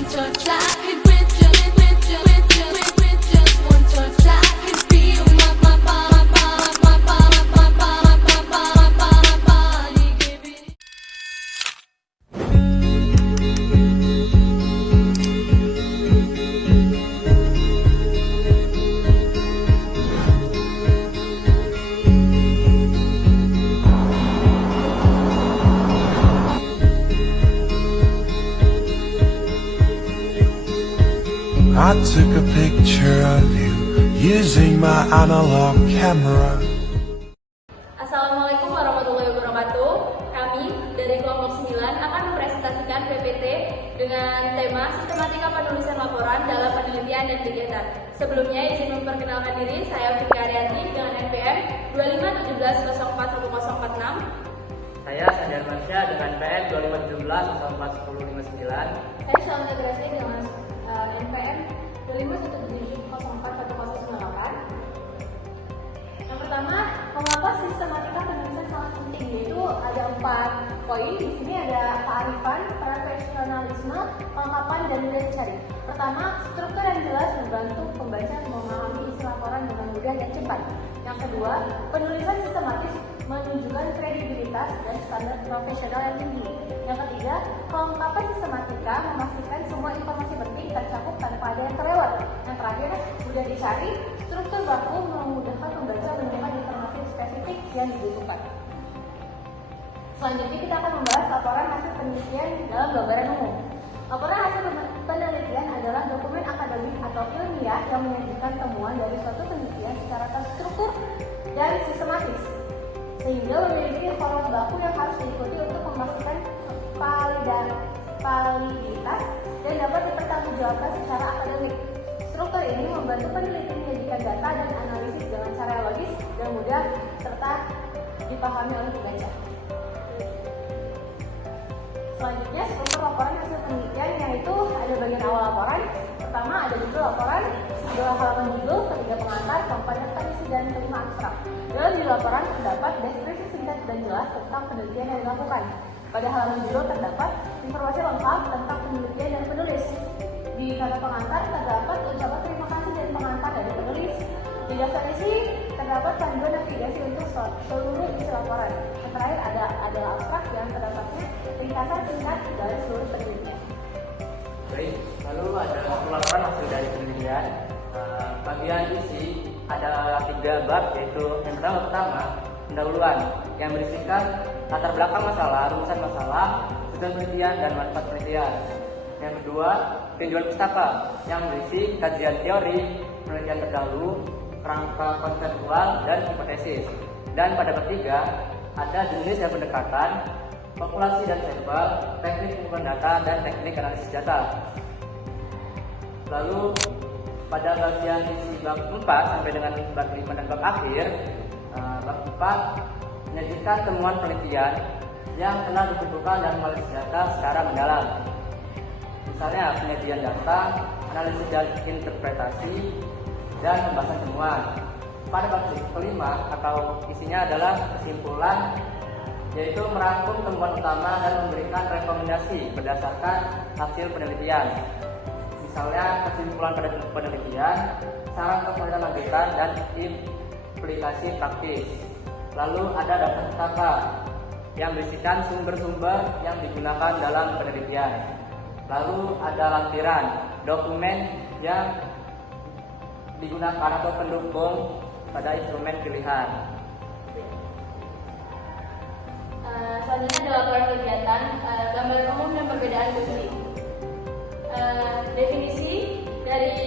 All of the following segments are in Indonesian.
one touch, I could with you, with just one touch, I could feel my body giving. I took a picture of you using my analog camera. Assalamualaikum warahmatullahi wabarakatuh. Kami dari kelompok 9 akan mempresentasikan PPT dengan tema sistematika penulisan laporan dalam penelitian dan kegiatan. Sebelumnya izin memperkenalkan diri, saya Fika Arianti dengan NPM 2517041046. Saya Sanjar Marsya dengan PN 2517041059. Saya Shalana Grasya dengan NPM 2517041098. Yang pertama, mengapa sistematika penulisan sangat penting, yaitu ada 4 poin. Di sini ada kearifan, profesionalisme, kelengkapan, dan mudah dicari. Pertama, struktur yang jelas membantu pembaca memahami isi laporan dengan mudah dan cepat. Yang kedua, penulisan sistematis menunjukkan kredibilitas dan standar profesional yang tinggi. Yang ketiga, kelengkapan sistematika memastikan semua informasi penting tercakup tanpa ada yang terlewat. Yang terakhir, mudah dicari, struktur baku memudahkan pembaca menemukan informasi spesifik yang dibutuhkan. Selanjutnya kita akan membahas laporan hasil penelitian dalam gambaran umum. Laporan hasil penelitian adalah dokumen akademik atau ilmiah yang menyajikan temuan dari suatu penelitian secara terstruktur dan sistematis, sehingga memiliki format baku yang harus diikuti untuk memastikan validitas dan dapat dipertanggungjawabkan secara akademik. Struktur ini membantu peneliti menyajikan data dan analisis dengan cara logis dan mudah serta dipahami oleh pembaca. Selanjutnya, struktur laporan hasil penelitian, yaitu ada bagian awal laporan. Pertama ada judul laporan, 2 halaman judul, ketiga pengantar, keempat daftar isi, dan 5 abstrak. Dalam judul laporan terdapat deskripsi singkat dan jelas tentang penelitian yang dilakukan. Pada halaman judul terdapat informasi lengkap tentang penelitian dan penulis. Di kata pengantar terdapat ucapan terima kasih dari pengantar dan penulis. Di daftar isi terdapat panduan navigasi untuk seluruh isi laporan. Yang terakhir ada abstrak yang terdapatnya ringkasan singkat dari seluruh penelitian. Baik, lalu ada laporan hasil dari penelitian. Bagian isi ada 3 bab, yaitu yang pertama pendahuluan yang berisikan latar belakang masalah, rumusan masalah, tujuan penelitian, dan manfaat penelitian. Yang kedua, tinjauan pustaka yang berisi kajian teori, penelitian terdahulu, kerangka konseptual, dan hipotesis. Dan pada bab 3 ada jenis dan pendekatan, populasi dan sampel, teknik pengumpulan data, dan teknik analisis data. Lalu pada bagian isi bab 4 sampai dengan bab 5 dan bab akhir, bab 4 menyajikan temuan penelitian yang telah dikumpulkan dan menganalisis data secara mendalam. Misalnya penyajian data, analisis dan interpretasi, dan pembahasan temuan. Pada bab kelima atau isinya adalah kesimpulan, yaitu merangkum temuan utama dan memberikan rekomendasi berdasarkan hasil penelitian. Misalnya kesimpulan pada penelitian, saran penelitian lanjutan, dan implikasi praktis. Lalu ada daftar pustaka yang berisikan sumber-sumber yang digunakan dalam penelitian. Lalu ada lampiran dokumen yang digunakan atau pendukung pada instrumen pilihan. Selanjutnya ada laporan kegiatan, gambaran umum dan perbedaan fungsi. Definisi dari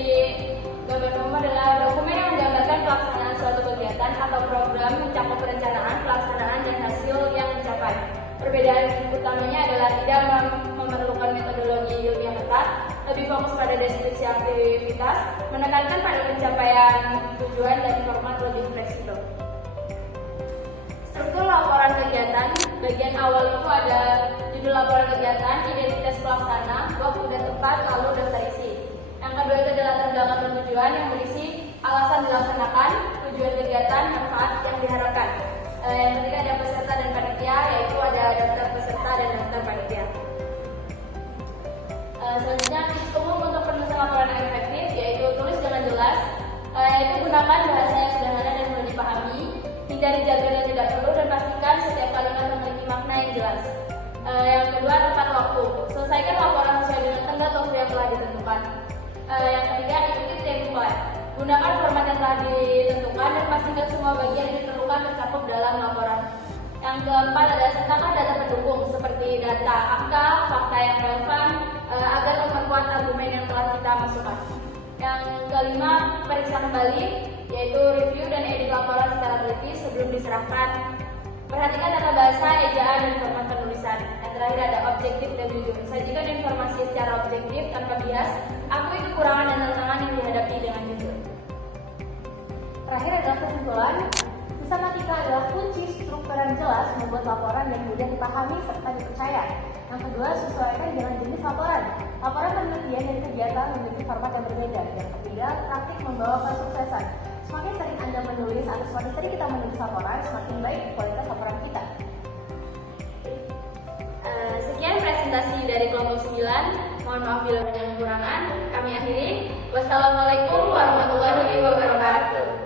gambaran umum adalah dokumen yang menggambarkan pelaksanaan suatu kegiatan atau program mencakup perencanaan, pelaksanaan, dan hasil yang dicapai. Perbedaan utamanya adalah tidak memerlukan metodologi ilmiah ketat, lebih fokus pada deskripsi aktivitas, menekankan pada pencapaian tujuan, dan format lebih fleksibel. Struktur laporan kegiatan, bagian awal itu ada judul laporan kegiatan, identitas pelaksana, waktu dan tempat, lalu daftar isi. Yang kedua itu adalah latar belakang dan tujuan yang berisi alasan dilaksanakan, tujuan kegiatan, manfaat yang diharapkan. Yang ketiga ada peserta dan panitia, yaitu ada daftar peserta dan daftar panitia. Selanjutnya tips umum untuk penulisan laporan yang efektif yaitu tulis dengan jelas, yaitu gunakan bahasa yang sederhana dan mudah dipahami, hindari jargon yang tidak perlu dan pastikan setiap kalimat memiliki makna yang jelas. Yang kedua, tepat waktu. Selesaikan laporan sesuai dengan tenggat waktu yang telah ditentukan. Yang ketiga, ikuti template. Gunakan format yang telah ditentukan dan pastikan semua bagian yang diperlukan tercakup dalam laporan. Yang keempat adalah sertakan data pendukung seperti data angka, fakta yang relevan agar memperkuat argumen yang telah kita masukkan. Yang kelima, periksa kembali, yaitu review dan edit laporan secara teliti sebelum diserahkan. Perhatikan tata bahasa, ejaan, dan format penulisan. Yang terakhir ada objektif dan jujur. Sajikan informasi secara objektif tanpa bias. Akui kekurangan dan tantangan yang dihadapi dengan jujur. Terakhir adalah kesimpulan. Sistematika adalah kunci struktur yang jelas membuat laporan yang mudah dipahami serta dipercaya. Yang kedua, sesuaikan dengan jenis laporan. Laporan penelitian dan kegiatan memiliki format yang berbeda. Yang ketiga, praktik membawa kesuksesan. Semakin sering Anda menulis atau semakin sering kita menulis laporan, semakin baik kualitas laporan kita. Sekian presentasi dari kelompok 9. Mohon maaf bila ada kekurangan. Kami akhiri. Wassalamualaikum warahmatullahi wabarakatuh.